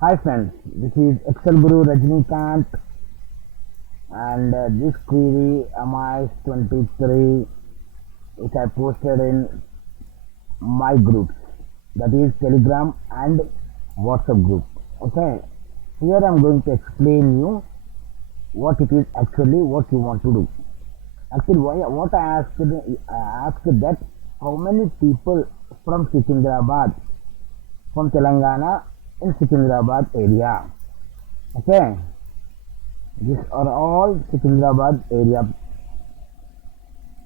Hi friends, this is Excel Guru Rajnikant and this query MIS23 which I posted in my groups, that is Telegram and WhatsApp group. Okay, here I'm going to explain you what it is actually what you want to do. Actually, what I asked that how many people from Secunderabad, from Telangana in Secunderabad area. Okay, these are all Secunderabad area.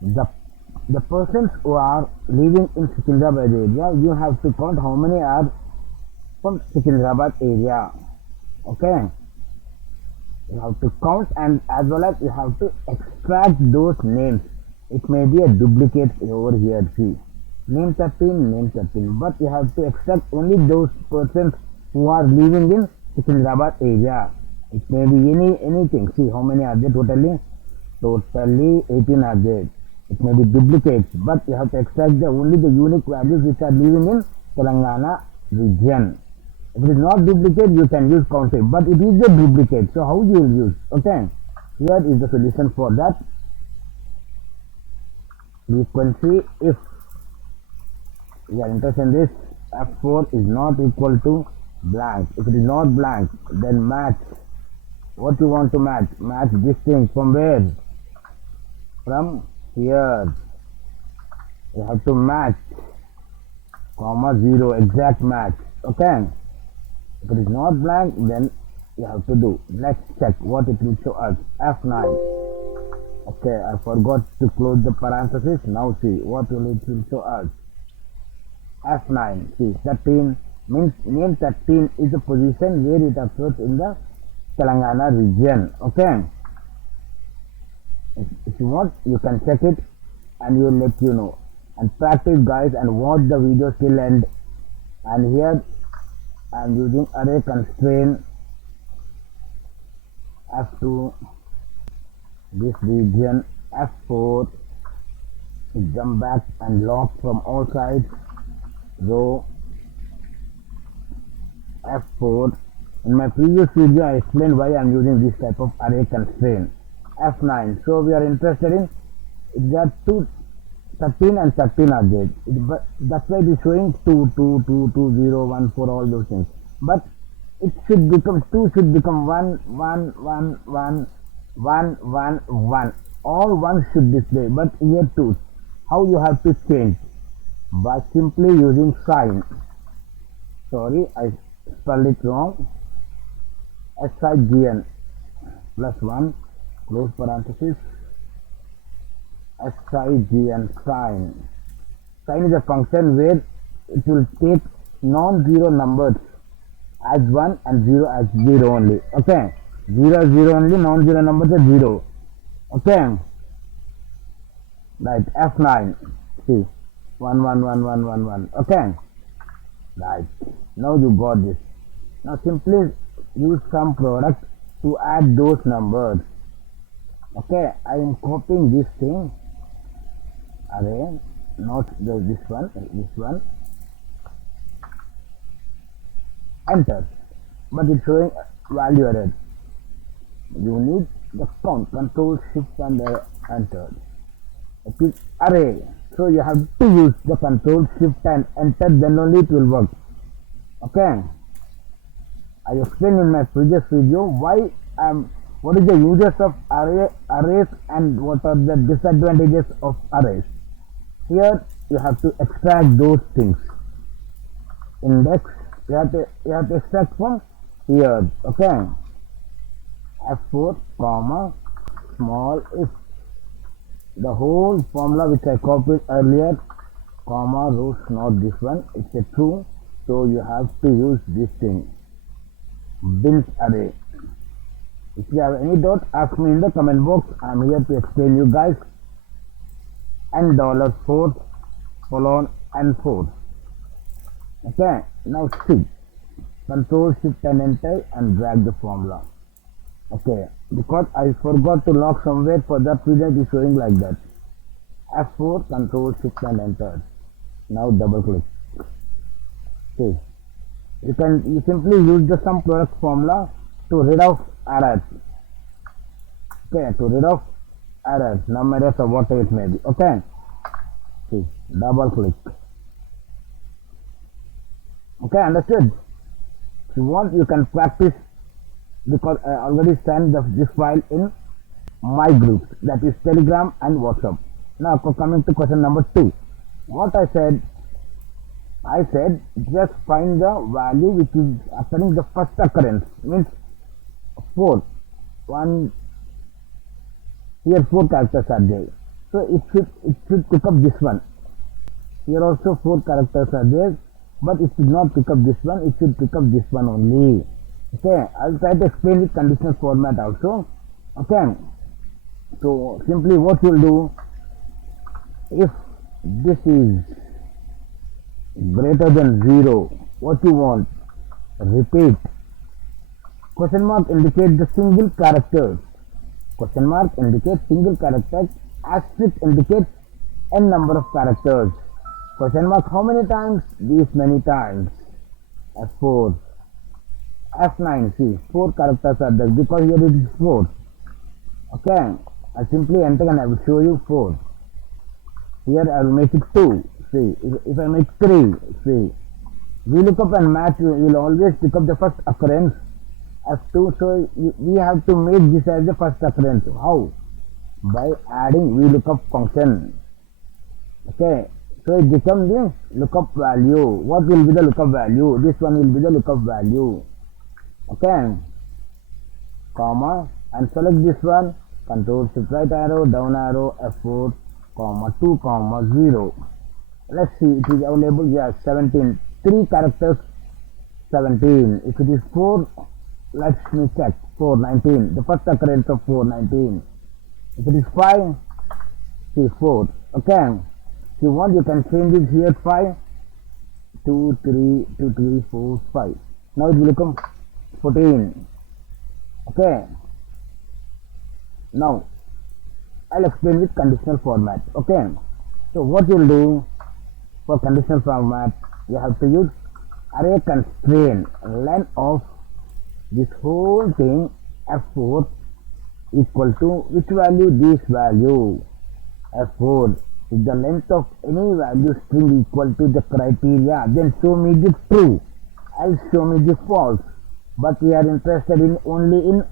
The the persons who are living in Secunderabad area, you have to count how many are from Secunderabad area. Okay, you have to count and as well as you have to extract those names. It may be a duplicate over here. See, name 13, but you have to extract only those persons who are living in Secunderabad area. It may be anything. See how many are there totally? Totally 18 are there. It may be duplicates, but you have to extract only the unique values which are living in Telangana region. If it is not duplicate, you can use counting, but it is a duplicate. So how you will use? Okay, here is the solution for that. Frequency, if you are interested in this, F4 is not equal to blank. If it is not blank, then match. What you want to match? Match this thing from where? From here. You have to match, comma 0, exact match. Okay. If it is not blank, then you have to do. Let's check what it will show us. F9. Okay, I forgot to close the parenthesis. Now see what will it will show us. F9. See, 13 means name 13 is the position where it occurs in the Telangana region. Okay. If you want, you can check it and you will let you know. And practice guys and watch the video till end. And here I am using array constraint F2, this region F4, jump back and lock from all sides, row F4. In my previous video I explained why I am using this type of array constraint. F9. So we are interested in, there are 13 and 13 are there. But that's why it is showing 2, 2, 2, 2, 0, 1, 4, all those things. But it should become 2 should become 1, 1, 1, 1, 1, 1, 1. All 1 should display, but here 2. How you have to change? By simply using sign. Sorry, I spelled it wrong. Xxiii plus 1, close parenthesis. Xxiii sign. Sign is a function where it will take non-zero numbers as 1 and 0 as 0 only. Okay, 0 is 0 only, non-zero numbers are 0. Okay, right. F9. See, 1, 1, 1, 1, 1, 1. Okay, right. Now you got this. Now simply use some product to add those numbers. Okay, I am copying this thing, array, not this one, enter, but it's showing value error. You need the count, control shift and enter. It is array, so you have to use the control shift and enter, then only it will work. Okay, I explained in my previous video what is the uses of arrays and what are the disadvantages of arrays. Here you have to extract those things. Index, you have to extract from here. Okay, F4 comma small if, the whole formula which I copied earlier, comma rows, not this one, it's a true, so you have to use this thing, bins array. If you have any doubt, ask me in the comment box. I am here to explain you guys. And $4 colon and 4. Okay, now see, control shift and enter and drag the formula. Okay, because I forgot to lock somewhere, for that reason it is showing like that. F4, control shift and enter. Now double click. See, You simply use the sum product formula to rid of errors. Okay, to rid of errors, num errors or whatever it may be. Okay, see, double click. Okay, understood? If you want, you can practice because I already sent this file in my groups, that is Telegram and WhatsApp. Now coming to question number 2. What I said just find the value which is occurring the first occurrence, means 4. One here 4 characters are there. So it should pick up this one. Here also 4 characters are there, but it should not pick up this one, it should pick up this one only. Okay, I'll try to explain with conditional format also. Okay, so simply what you'll do, if this is greater than 0, what you want, repeat. Question mark indicates the single character. Question mark indicates single character. Asterisk indicates n number of characters. Question mark how many times? These many times. F4. F9, see, 4 characters are there because here it is 4. Okay, I simply enter and I will show you 4. Here I will make it 2. See, if I make 3, see, VLOOKUP and match will always pick up the first occurrence F2. So we have to make this as the first occurrence. How? By adding VLOOKUP function. Okay, so it becomes the lookup value. What will be the lookup value? This one will be the lookup value. Okay, comma, and select this one, control shift right arrow, down arrow, F4, comma 2, comma 0. Let's see, it is available. Yes, 17. 3 characters, 17. If it is 4, let me check. 4, 19. The first occurrence of 4, 19. If it is 5, see 4. Okay. If you want, you can change it here 5, 2, 3, 2, 3, 4, 5. Now it will become 14. Okay. Now I'll explain with conditional format. Okay. So what you'll do for conditional format, you have to use array constraint. Length of this whole thing F4 equal to which value? This value. F4 if the length of any value string equal to the criteria, then show me the true, else show me the false. But we are interested in only in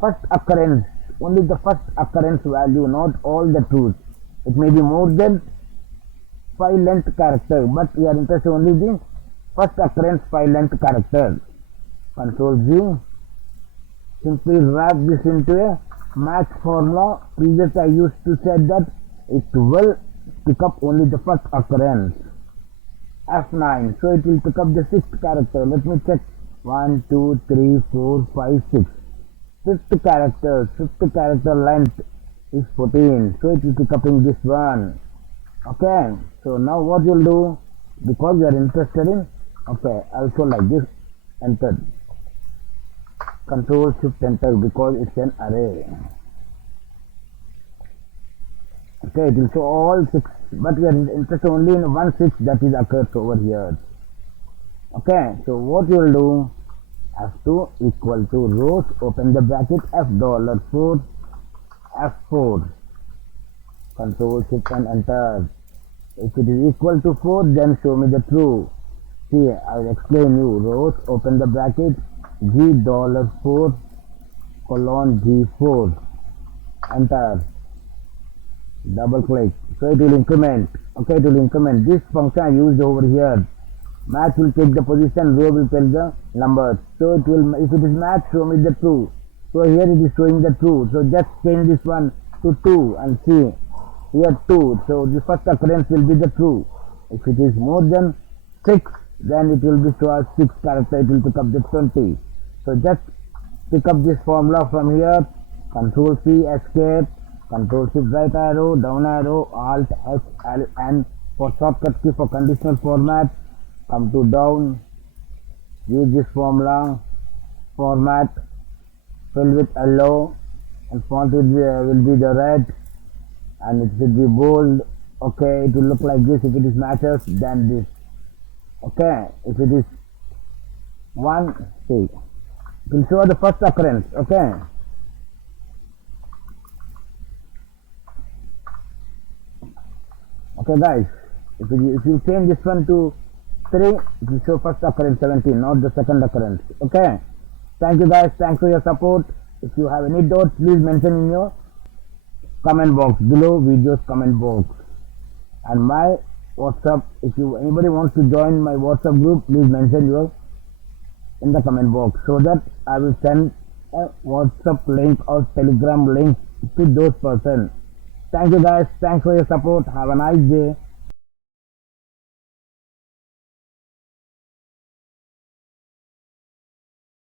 first occurrence, only the first occurrence value, not all the truths. It may be more than 5 length character, but we are interested only the first occurrence 5 length character. Control Z. Simply wrap this into a match formula. Previously I used to say that it will pick up only the first occurrence. F9, so it will pick up the 6th character. Let me check. 1, 2, 3, 4, 5, 6. 5th character length is 14, so it will pick up in this one. Okay, so now what you'll do, because you are interested in, okay, also like this, enter. Control shift enter because it's an array. Okay, it will show all 6, but we are interested only in 1 6 that is occurs over here. Okay, so what you will do, F2 equal to rows, open the bracket, $4, F4, control shift and enter. If it is equal to 4, then show me the true. See, I will explain you. Rows, open the bracket, $4, colon G4, enter. Double click, so it will increment. Okay, it will increment. This function I used over here. Match will take the position, row will take the numbers. So it will, if it is match, show me the true. So here it is showing the true. So just change this one to 2 and see. Here 2. So the first occurrence will be the true. If it is more than 6, then it will be show as 6 character. It will pick up the 20. So just pick up this formula from here. Control C, escape. Control shift right arrow, down arrow, alt H L N for shortcut key for conditional format. Come to down, use this formula, format, fill with yellow, and font will be the red, and it should be bold. Okay, it will look like this. If it is matches, then this. Okay, if it is 1, see. It will show the first occurrence, okay? Okay guys, if you change this one to 3, it will show first occurrence 17, not the second occurrence. Okay. Thank you guys, thanks for your support. If you have any doubts, please mention in your comment box below video's comment box. And my WhatsApp, if you anybody wants to join my WhatsApp group, please mention your in the comment box so that I will send a WhatsApp link or Telegram link to those persons. Thank you guys, thanks for your support. Have a nice day.